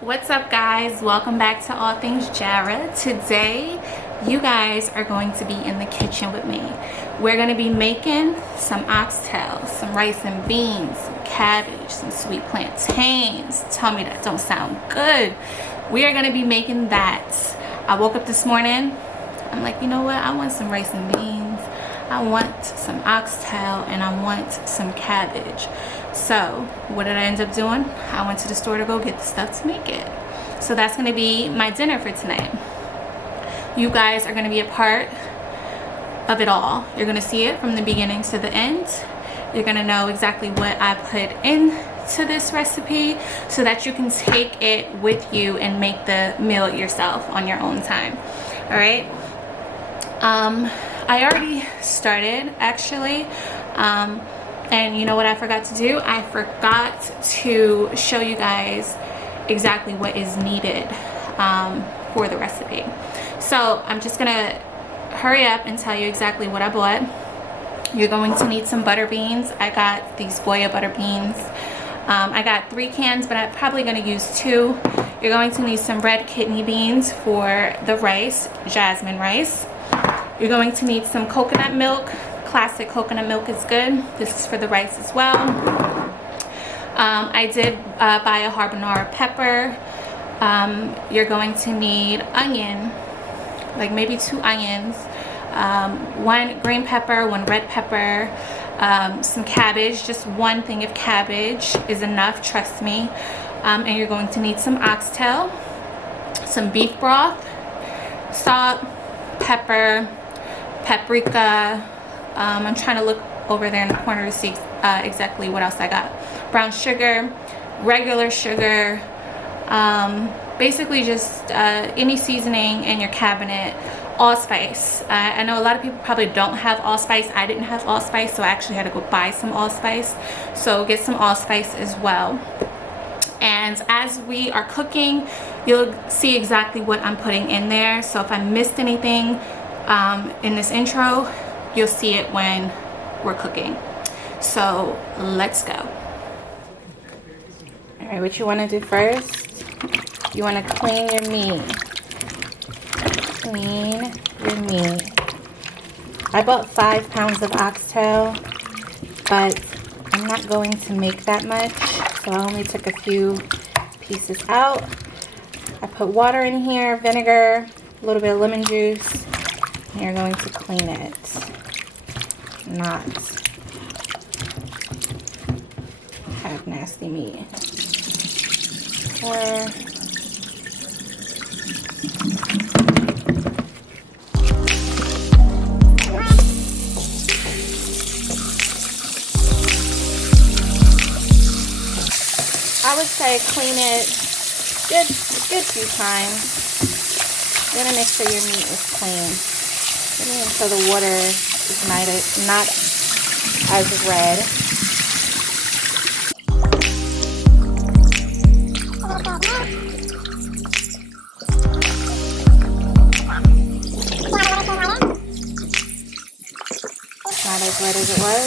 What's up, guys? Welcome back to All Things Jara. Today you guys are going to be in the kitchen with me. We're going to be making some oxtail, some rice and beans, some cabbage, some sweet plantains. Tell me that don't sound good. We are going to be making that. I woke up this morning, I'm like, you know what, I want some rice and beans, I want some oxtail, and I want some cabbage. So what did I end up doing? I went to the store to go get the stuff to make it. So that's going to be my dinner for tonight. You guys are going to be a part of it all. You're going to see it from the beginning to the end. You're going to know exactly what I put into this recipe so that you can take it with you and make the meal yourself on your own time. All right. I already started actually. And you know what I forgot to do? I forgot to show you guys exactly what is needed for the recipe. So I'm just gonna hurry up and tell you exactly what I bought. You're going to need some butter beans. I got these Goya butter beans. I got 3 cans, but I'm probably gonna use 2. You're going to need some red kidney beans for the rice, jasmine rice. You're going to need some coconut milk. Classic coconut milk is good. This is for the rice as well. I did buy a habanero pepper. You're going to need onion, like maybe 2 onions, 1 green pepper, 1 red pepper, some cabbage. Just 1 thing of cabbage is enough, trust me. And you're going to need some oxtail, some beef broth, salt, pepper, paprika. I'm trying to look over there in the corner to see exactly what else I got. Brown sugar, regular sugar, basically just any seasoning in your cabinet. Allspice. I know a lot of people probably don't have allspice. I didn't have allspice, so I actually had to go buy some allspice. So get some allspice as well. And as we are cooking, you'll see exactly what I'm putting in there. So if I missed anything in this intro, you'll see it when we're cooking. So let's go. All right, what you want to do first, you want to clean your meat. Clean your meat. I bought 5 pounds of oxtail, but I'm not going to make that much, so I only took a few pieces out. I put water in here, vinegar, a little bit of lemon juice, and you're going to clean it. Not have nasty meat. Or I would say clean it good few times. You want to make sure your meat is clean. So the water is not as red. Not as red as it was.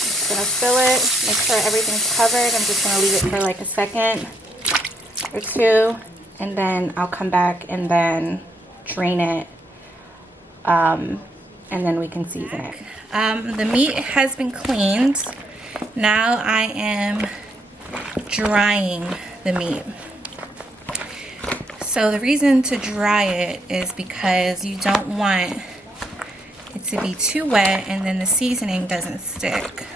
Just gonna fill it, make sure everything's covered. I'm just gonna leave it for like a second or 2. And then I'll come back and then drain it, and then we can season it. The meat has been cleaned. Now I am drying the meat. So the reason to dry it is because you don't want it to be too wet and then the seasoning doesn't stick.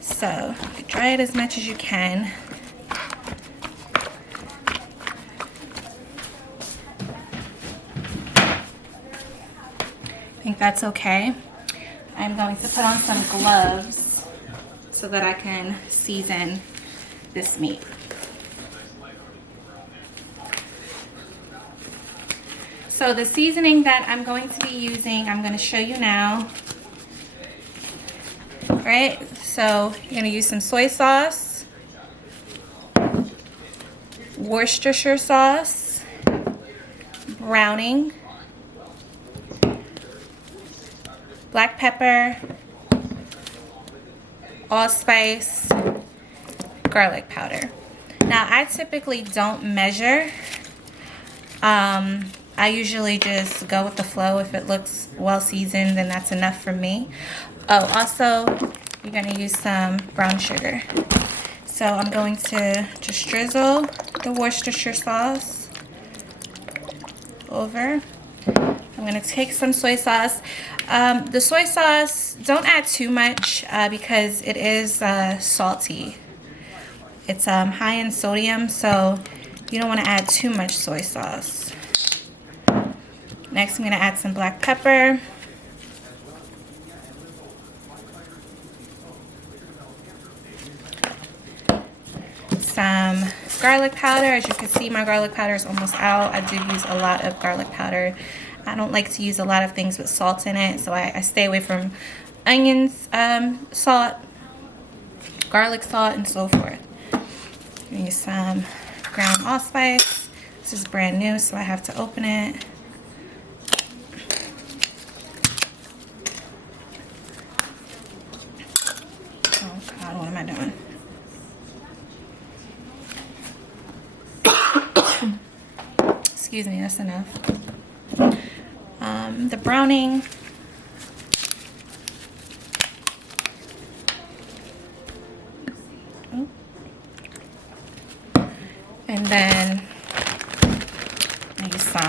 So dry it as much as you can. I think that's okay. I'm going to put on some gloves so that I can season this meat. So the seasoning that I'm going to be using, I'm going to show you now. All right, so you're going to use some soy sauce, Worcestershire sauce, browning, black pepper, allspice, garlic powder. Now, I typically don't measure. I usually just go with the flow. If it looks well seasoned, then that's enough for me. Oh, also, you're gonna use some brown sugar. So I'm going to just drizzle the Worcestershire sauce over. I'm gonna take some soy sauce. The soy sauce, don't add too much because it is salty. It's high in sodium, so you don't want to add too much soy sauce. Next, I'm going to add some black pepper. Some garlic powder. As you can see, my garlic powder is almost out. I do use a lot of garlic powder. I don't like to use a lot of things with salt in it, so I stay away from onions, salt, garlic salt, and so forth. Use some ground allspice. This is brand new, so I have to open it. Oh God, what am I doing? Excuse me, that's enough. The browning. And then maybe some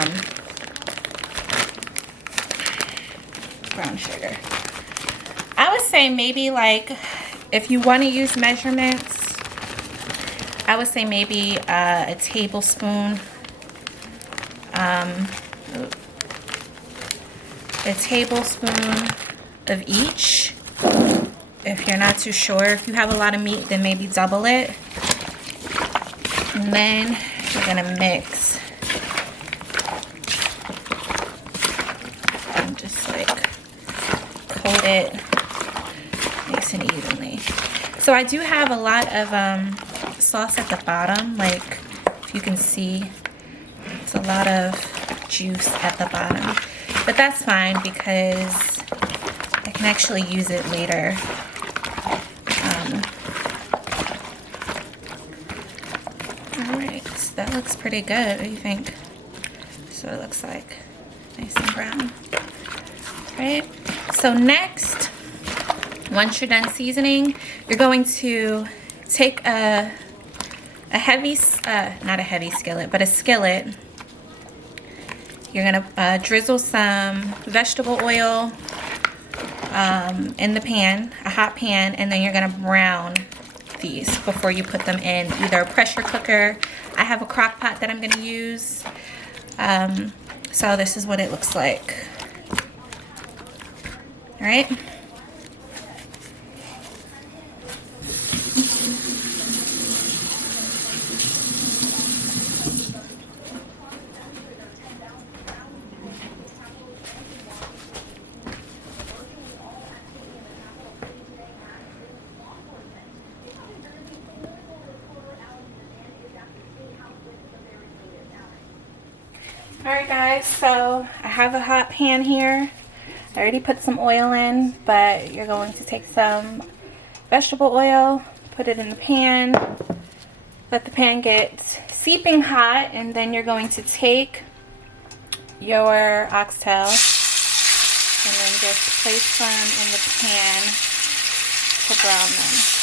brown sugar. I would say maybe like, if you want to use measurements, I would say maybe a tablespoon. A tablespoon of each. If you're not too sure, if you have a lot of meat, then maybe double it. And then you're gonna mix and just like coat it nice and evenly. So I do have a lot of sauce at the bottom, like if you can see, it's a lot of juice at the bottom. But that's fine because I can actually use it later. Alright, that looks pretty good. What do you think? So it looks like nice and brown. Right? So next, once you're done seasoning, you're going to take a heavy, not a heavy skillet, but a skillet. You're gonna drizzle some vegetable oil in the pan, a hot pan, and then you're gonna brown these before you put them in either a pressure cooker. I have a crock pot that I'm gonna use. So this is what it looks like. All right. Alright guys, so I have a hot pan here. I already put some oil in, but you're going to take some vegetable oil, put it in the pan, let the pan get seeping hot, and then you're going to take your oxtail and then just place them in the pan to brown them.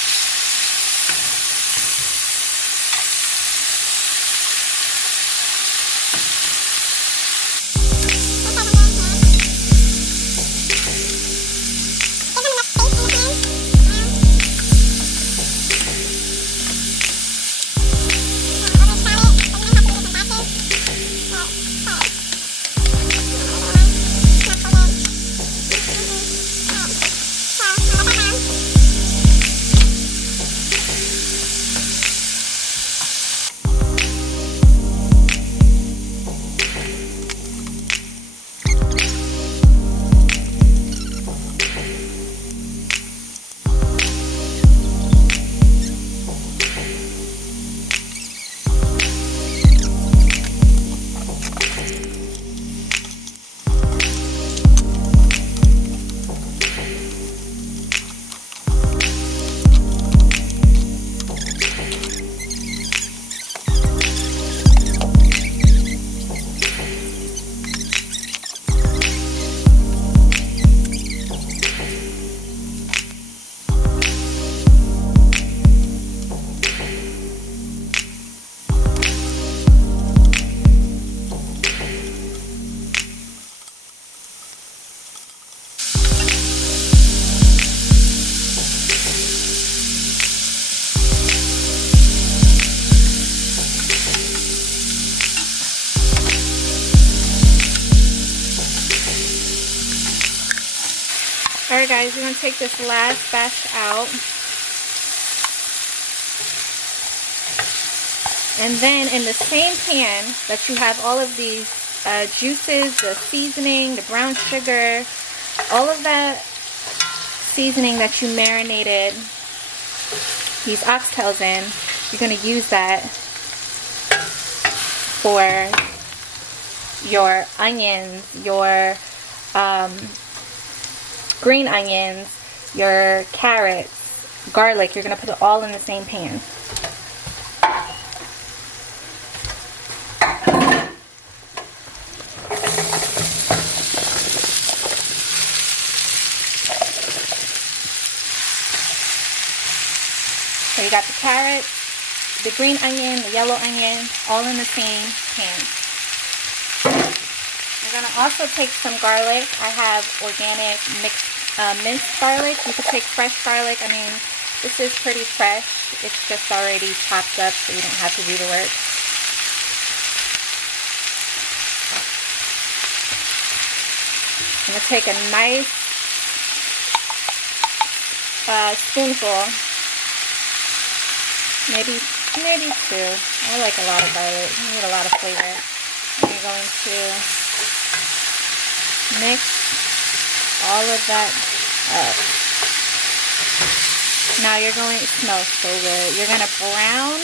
Alright guys, we're going to take this last batch out. And then in the same pan that you have all of these juices, the seasoning, the brown sugar, all of that seasoning that you marinated these oxtails in, you're going to use that for your onions, your green onions, your carrots, garlic. You're going to put it all in the same pan. So you got the carrots, the green onion, the yellow onion, all in the same pan. You're going to also take some garlic. I have organic minced garlic. You could take fresh garlic. I mean, this is pretty fresh. It's just already chopped up, so you don't have to do the work. I'm going to take a nice spoonful. Maybe two. I like a lot of garlic. You need a lot of flavor. And you're going to mix all of that up. Now you're going, it smells so good. You're going to brown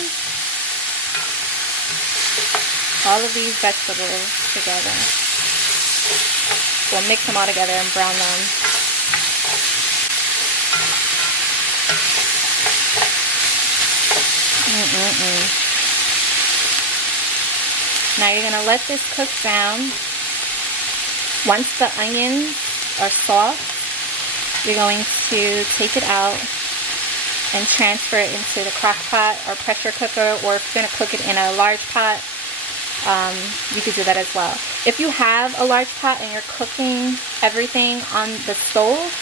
all of these vegetables together. We'll mix them all together and brown them. Now you're going to let this cook down. Once the onions are soft, you're going to take it out and transfer it into the crock pot or pressure cooker, or if you're going to cook it in a large pot, you could do that as well. If you have a large pot and you're cooking everything on the stove,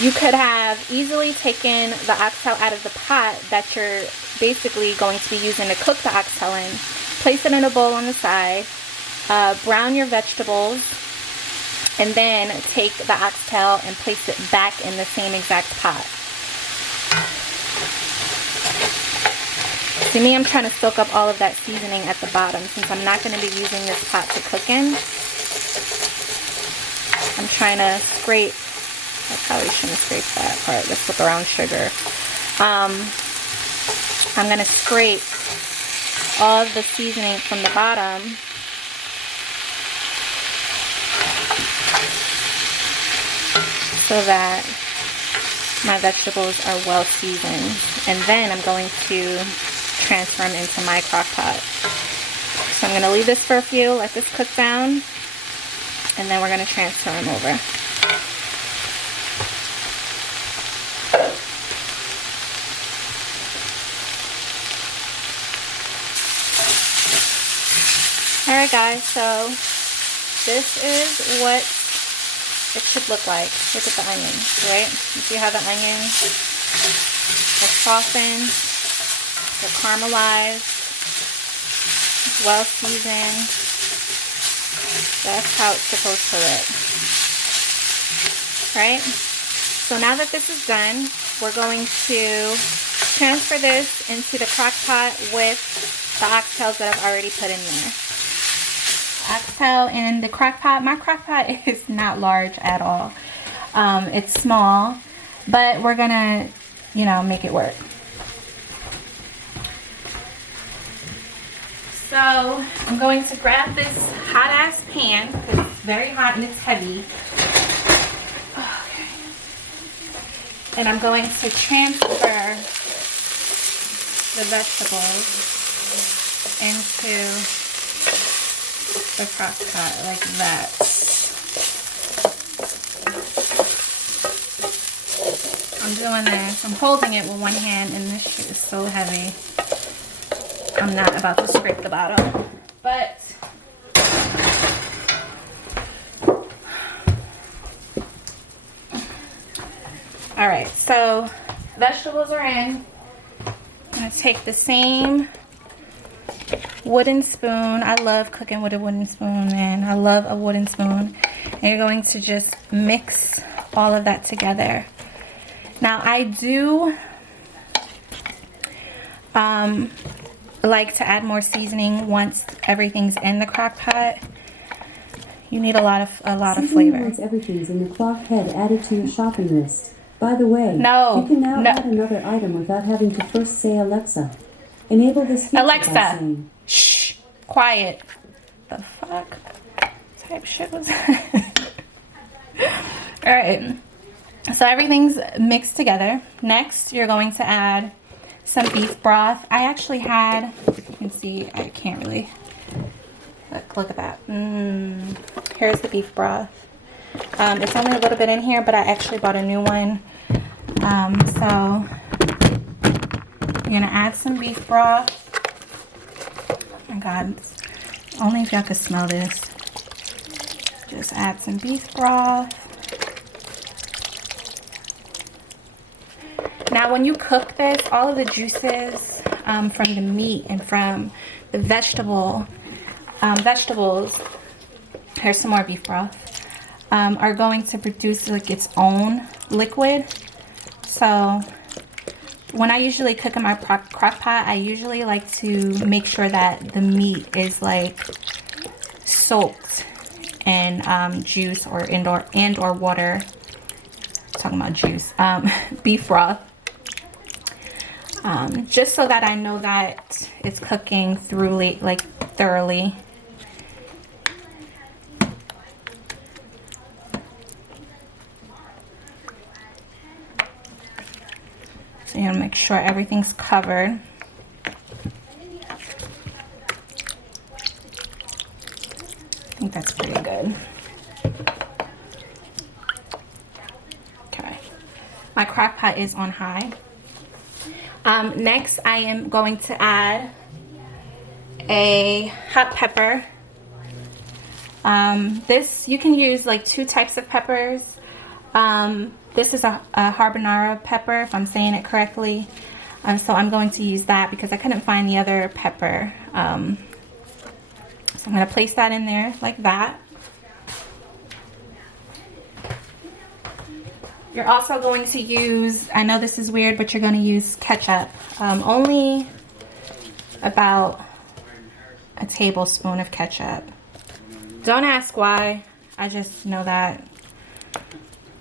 you could have easily taken the oxtail out of the pot that you're basically going to be using to cook the oxtail in. Place it in a bowl on the side, brown your vegetables, and then take the oxtail and place it back in the same exact pot. See me, I'm trying to soak up all of that seasoning at the bottom since I'm not going to be using this pot to cook in. I'm trying to scrape. I probably shouldn't scrape that part. Let's put brown sugar. I'm going to scrape all of the seasoning from the bottom so that my vegetables are well seasoned. And then I'm going to transfer them into my crock pot. So I'm going to leave this for a few, let this cook down, and then we're going to transfer them over. Alright guys, so this is what it should look like. Look at the onions, right? You see how the onions are softened, they're caramelized, well seasoned. That's how it's supposed to look. Right? So now that this is done, we're going to transfer this into the crock pot with the oxtails that I've already put in there. Oxtail in the crock pot. My crock pot is not large at all. It's small, but we're gonna, you know, make it work. So I'm going to grab this hot ass pan because it's very hot and it's heavy. Okay. And I'm going to transfer the vegetables into the crock pot like that. I'm doing this, I'm holding it with one hand, and this shit is so heavy. I'm not about to scrape the bottom, but alright, so vegetables are in. I'm going to take the same wooden spoon. I love cooking with a wooden spoon, man. I love a wooden spoon. And you're going to just mix all of that together. Now I do like to add more seasoning once everything's in the crock pot. You need a lot of flavor. Once everything's in the clock head added to your shopping list. By the way, no, you can now add another item without having to first say Alexa. Enable this feature by saying, shh, quiet. The fuck type shit was that? All right, so everything's mixed together. Next, you're going to add some beef broth. I actually had, you can see, I can't really, look at that. Here's the beef broth. It's only a little bit in here, but I actually bought a new one. So you're gonna add some beef broth. Oh my God, only if y'all could smell this. Just add some beef broth. Now when you cook this, all of the juices from the meat and from the vegetables, here's some more beef broth, are going to produce like its own liquid. So when I usually cook in my crock pot, I usually like to make sure that the meat is like soaked in juice or and/or water. Talking about juice, beef broth. Just so that I know that it's cooking thoroughly. So you're gonna make sure everything's covered. I think that's pretty good. Okay, my crock pot is on high. Next, I am going to add a hot pepper. This, you can use like 2 types of peppers. This is a habanero pepper, if I'm saying it correctly. So I'm going to use that because I couldn't find the other pepper. So I'm going to place that in there like that. You're also going to use, I know this is weird, but you're going to use ketchup. Only about a tablespoon of ketchup. Don't ask why. I just know that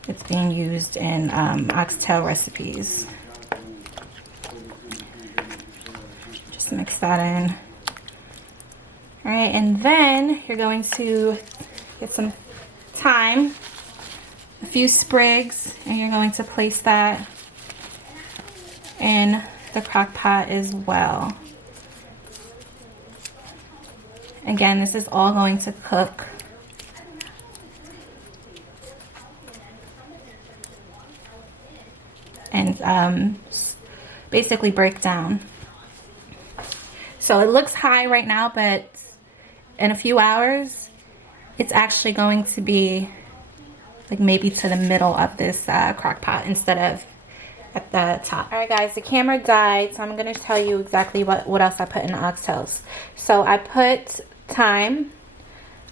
it's being used in oxtail recipes. Just mix that in. All right, and then you're going to get some thyme, a few sprigs, and you're going to place that in the crock pot as well. Again, this is all going to cook. And basically break down. So it looks high right now, but in a few hours, it's actually going to be like maybe to the middle of this crock pot instead of at the top. All right, guys, the camera died, so I'm going to tell you exactly what else I put in the oxtails. So I put thyme.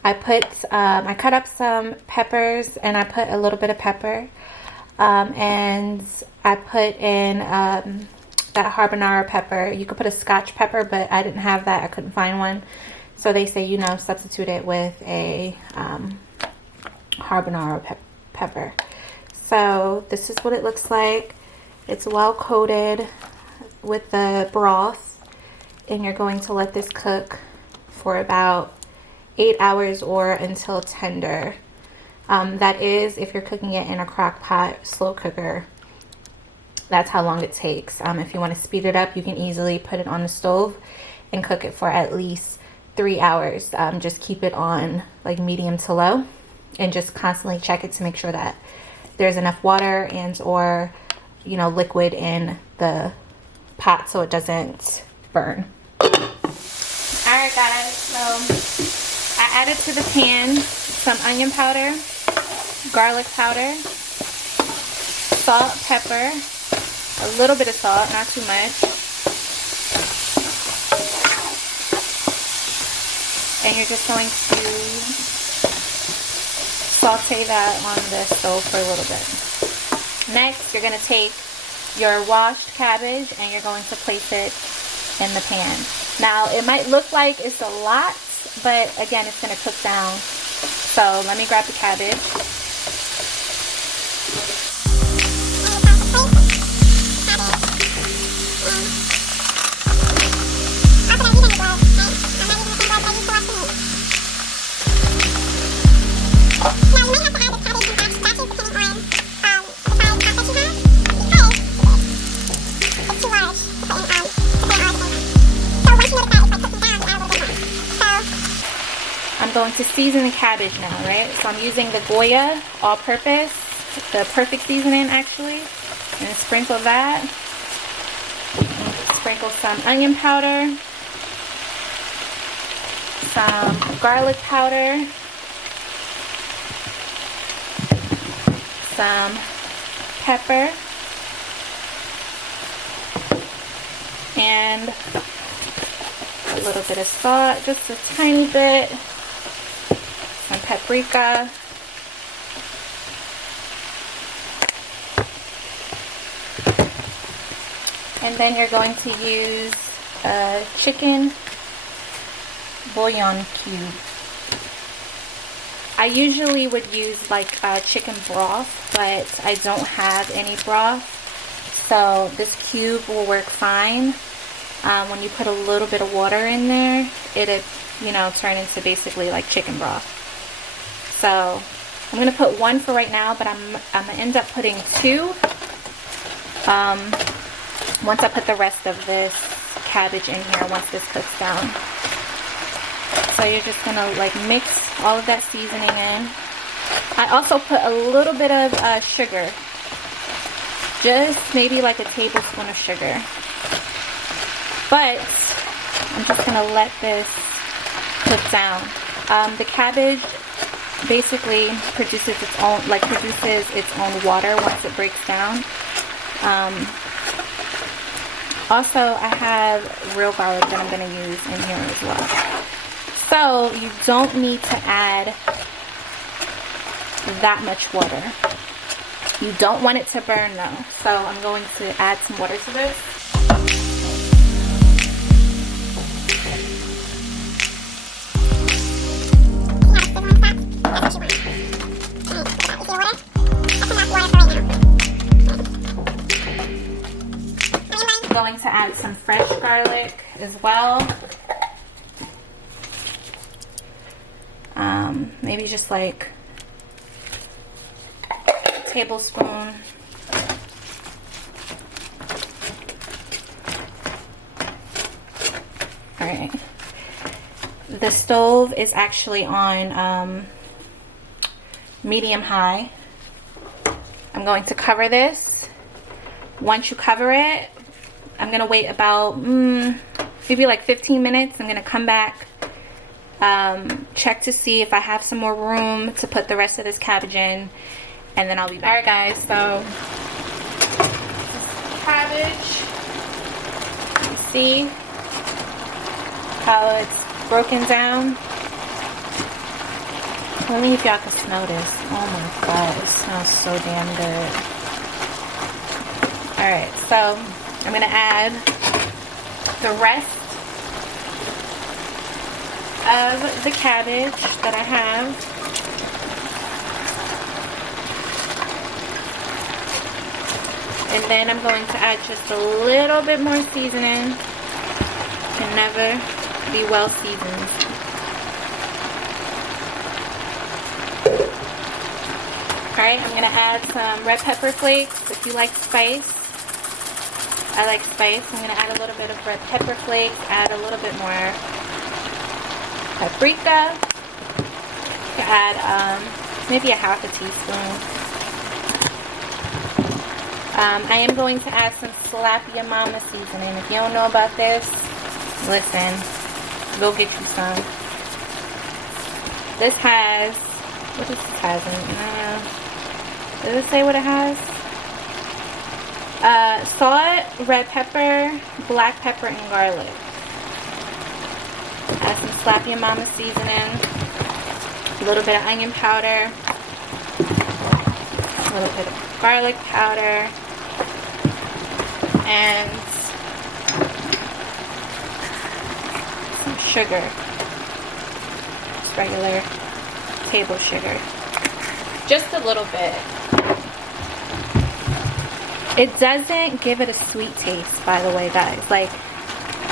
I cut up some peppers, and I put a little bit of pepper. And I put in that habanero pepper. You could put a scotch pepper, but I didn't have that. I couldn't find one. So they say, you know, substitute it with a habanero pepper. So this is what it looks like. It's well coated with the broth, and you're going to let this cook for about 8 hours or until tender. That is if you're cooking it in a crock pot slow cooker. That's how long it takes. If you want to speed it up, you can easily put it on the stove and cook it for at least 3 hours. Just keep it on like medium to low, and just constantly check it to make sure that there's enough water and or, you know, liquid in the pot so it doesn't burn. Alright guys, so I added to the pan some onion powder, garlic powder, salt, pepper, a little bit of salt, not too much. And you're just going to saute that on the stove for a little bit. Next, you're going to take your washed cabbage and you're going to place it in the pan. Now, it might look like it's a lot, but again, it's going to cook down. So let me grab the cabbage. I'm going to season the cabbage now, right? So I'm using the Goya all-purpose, the perfect seasoning actually. I'm going to sprinkle that. Sprinkle some onion powder, some garlic powder, some pepper, and a little bit of salt, just a tiny bit. Some paprika, and then you're going to use a chicken bouillon cube. I usually would use like chicken broth, but I don't have any broth, so this cube will work fine. When you put a little bit of water in there, it'll, you know, turn into basically like chicken broth. So I'm going to put one for right now, but I'm going to end up putting two once I put the rest of this cabbage in here, once this cooks down. So you're just going to like mix all of that seasoning in. I also put a little bit of sugar, just maybe like a tablespoon of sugar. But I'm just going to let this cook down. The cabbage basically produces its own water once it breaks down. Also, I have real garlic that I'm going to use in here as well. So you don't need to add that much water. You don't want it to burn though. So I'm going to add some water to this. I'm going to add some fresh garlic as well. Maybe just like a tablespoon. Alright. The stove is actually on medium high. I'm going to cover this. Once you cover it, I'm going to wait about maybe like 15 minutes. I'm going to come back, check to see if I have some more room to put the rest of this cabbage in, and then I'll be back. Alright guys, so this is cabbage. You see how it's broken down? Let me see if y'all can smell this. Oh my god, it smells so damn good. Alright, so I'm going to add the rest of the cabbage that I have. And then I'm going to add just a little bit more seasoning. Can never be well seasoned. Alright, I'm going to add some red pepper flakes if you like spice. I like spice. I'm going to add a little bit of red pepper flakes, add a little bit more paprika. You can add maybe a half a teaspoon. I am going to add some Slap Your Mama seasoning. If you don't know about this, listen, go get you some. This has, what does this have in it? Does it say what it has? Salt, red pepper, black pepper, and garlic. Add some Slap Your Mama seasoning, a little bit of onion powder, A little bit of garlic powder. And some sugar. Just regular table sugar. Just a little bit. It doesn't give it a sweet taste, by the way, guys. Like,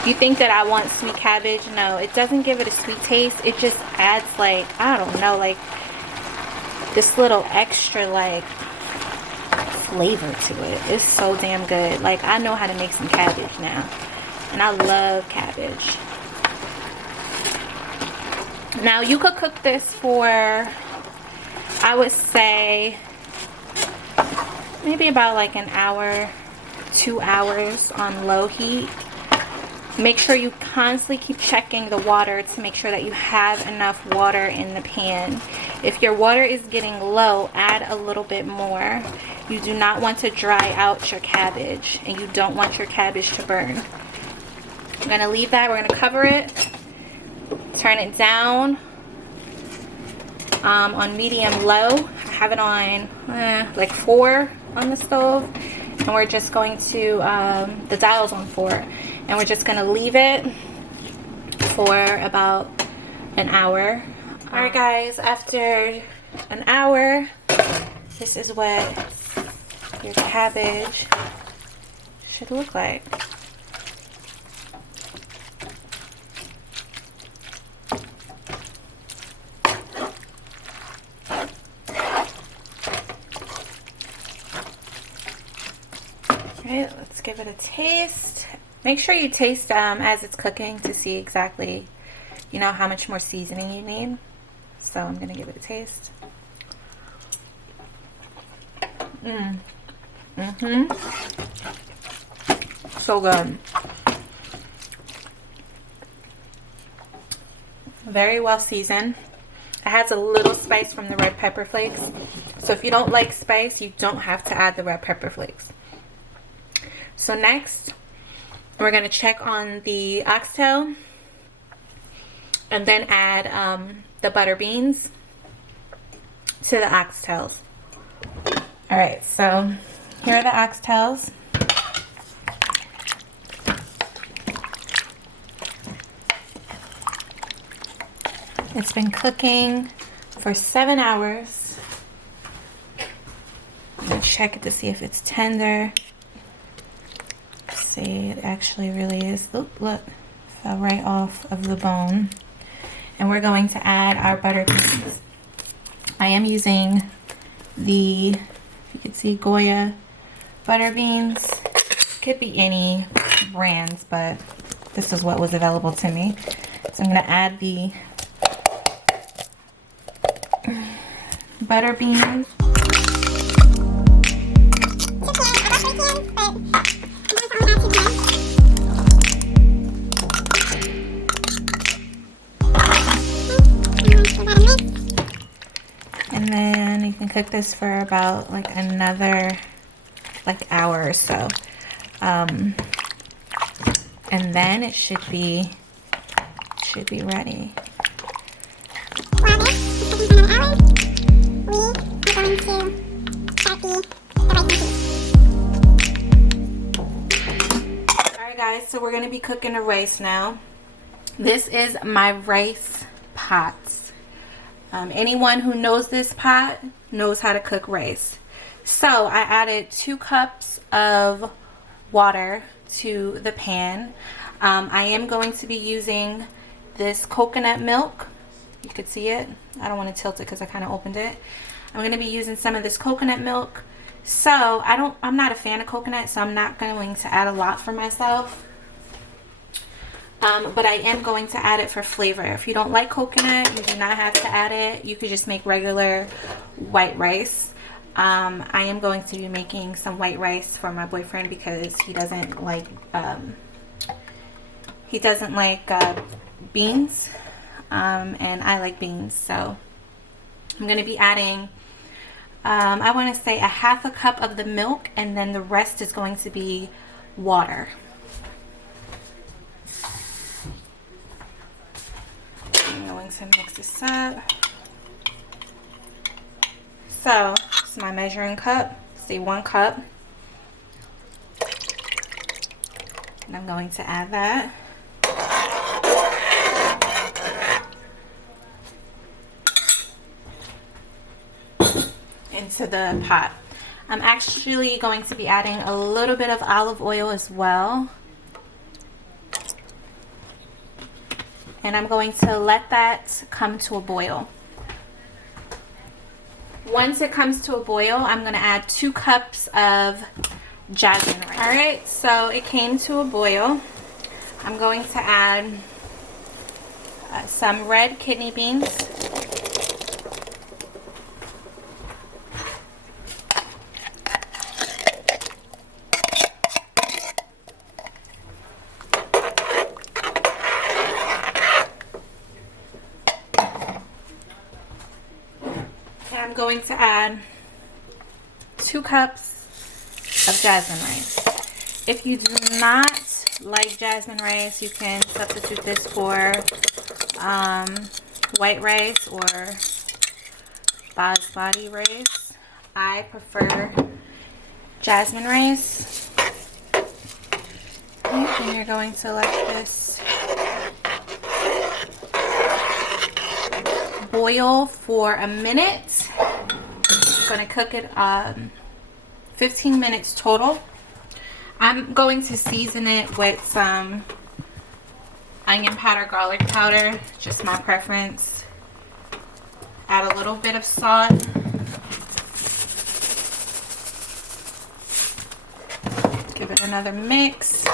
you think that I want sweet cabbage? No, it doesn't give it a sweet taste. It just adds, like, I don't know, like this little extra, like, flavor to it. It's so damn good. Like, I know how to make some cabbage now, and I love cabbage. Now, you could cook this for, I would say, maybe about like an hour, 2 hours on low heat. Make sure you constantly keep checking the water to make sure that you have enough water in the pan. If your water is getting low, add a little bit more. You do not want to dry out your cabbage, and you don't want your cabbage to burn. I'm going to leave that. We're going to cover it. Turn it down on medium low. I have it on like 4 on the stove, and we're just going to, the dial's on 4. And we're just going to leave it for about an hour. Alright guys, after an hour, this is what your cabbage should look like. Alright, let's give it a taste. Make sure you taste as it's cooking to see exactly, you know, how much more seasoning you need. So I'm going to give it a taste. So good. Very well seasoned. It has a little spice from the red pepper flakes. So if you don't like spice, you don't have to add the red pepper flakes. So next, we're going to check on the oxtail and then add the butter beans to the oxtails. Alright, so here are the oxtails. It's been cooking for 7 hours. I'm going to check it to see if it's tender. See, it actually really is. Look, fell right off of the bone. And we're going to add our butter beans. I am using the, if you can see, Goya butter beans. Could be any brands, but this is what was available to me. So I'm going to add the butter beans. And then you can cook this for about like another hour or so. And then it should be ready. Alright guys, so we're going to be cooking the rice now. This is my rice pot. Anyone who knows this pot knows how to cook rice. So I added 2 cups of water to the pan. I am going to be using this coconut milk. You could see it. I don't want to tilt it because I kind of opened it. I'm going to be using some of this coconut milk. So I'm not a fan of coconut, so I'm not going to add a lot for myself. But I am going to add it for flavor. If you don't like coconut, you do not have to add it. You could just make regular white rice. I am going to be making some white rice for my boyfriend because he doesn't like beans, and I like beans. So I'm going to be adding, I want to say, a ½ cup of the milk, and then the rest is going to be water. I'm going to mix this up. So is my measuring cup. See, 1 cup. And I'm going to add that. Into the pot. I'm actually going to be adding a little bit of olive oil as well. And I'm going to let that come to a boil. Once it comes to a boil, I'm going to add 2 cups of jasmine rice. All right, so it came to a boil. I'm going to add some red kidney beans. And I'm going to add 2 cups of jasmine rice. If you do not like jasmine rice, you can substitute this for white rice or basmati rice. I prefer jasmine rice. And you're going to let this boil for a minute. I'm going to cook it 15 minutes total. I'm going to season it with some onion powder, garlic powder, just my preference. Add a little bit of salt. Give it another mix.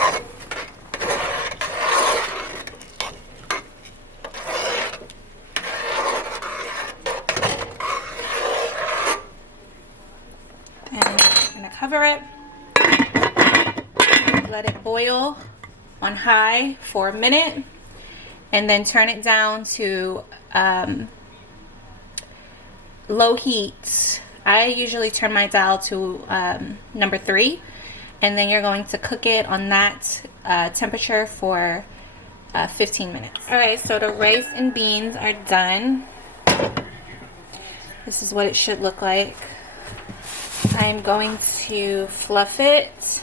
And I'm going to cover it. Let it boil on high for a minute and then turn it down to low heat. I usually turn my dial to number 3, and then you're going to cook it on that temperature for 15 minutes. Alright, so the rice and beans are done. This is what it should look like. I'm going to fluff it.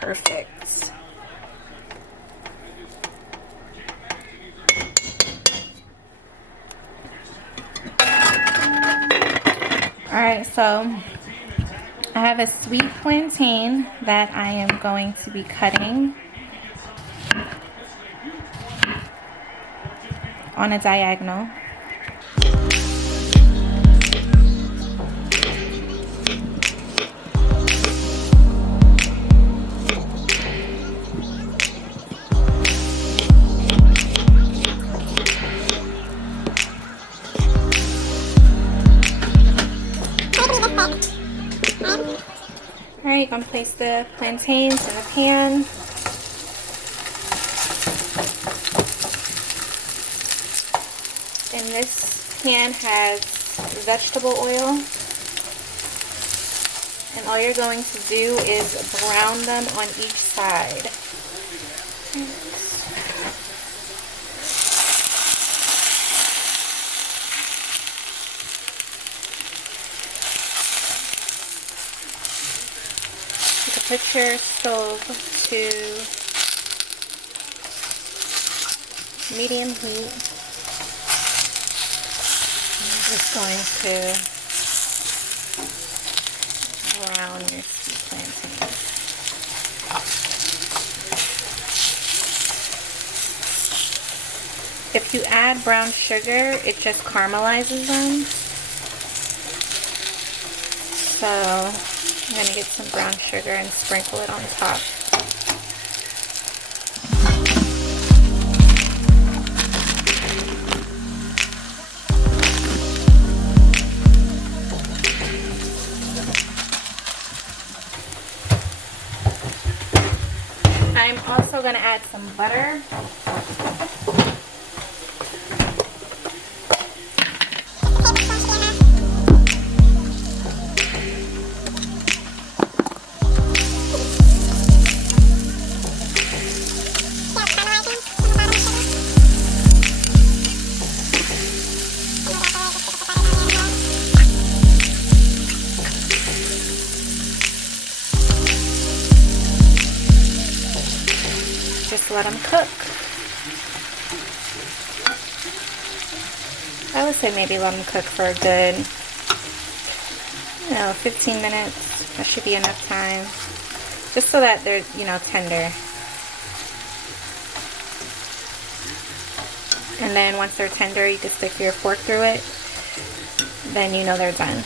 Perfect. Alright, so I have a sweet plantain that I am going to be cutting on a diagonal. Alright, you're going to place the plantains in the pan. And this pan has vegetable oil. And all you're going to do is brown them on each side. Put your stove to medium heat. I'm just going to brown your sweet plantains. If you add brown sugar, it just caramelizes them. So I'm going to get some brown sugar and sprinkle it on top. I'm also going to add some butter. just let them cook. I would say maybe let them cook for a good, 15 minutes. That should be enough time. Just so that they're, tender. And then once they're tender, you can stick your fork through it. Then you know they're done.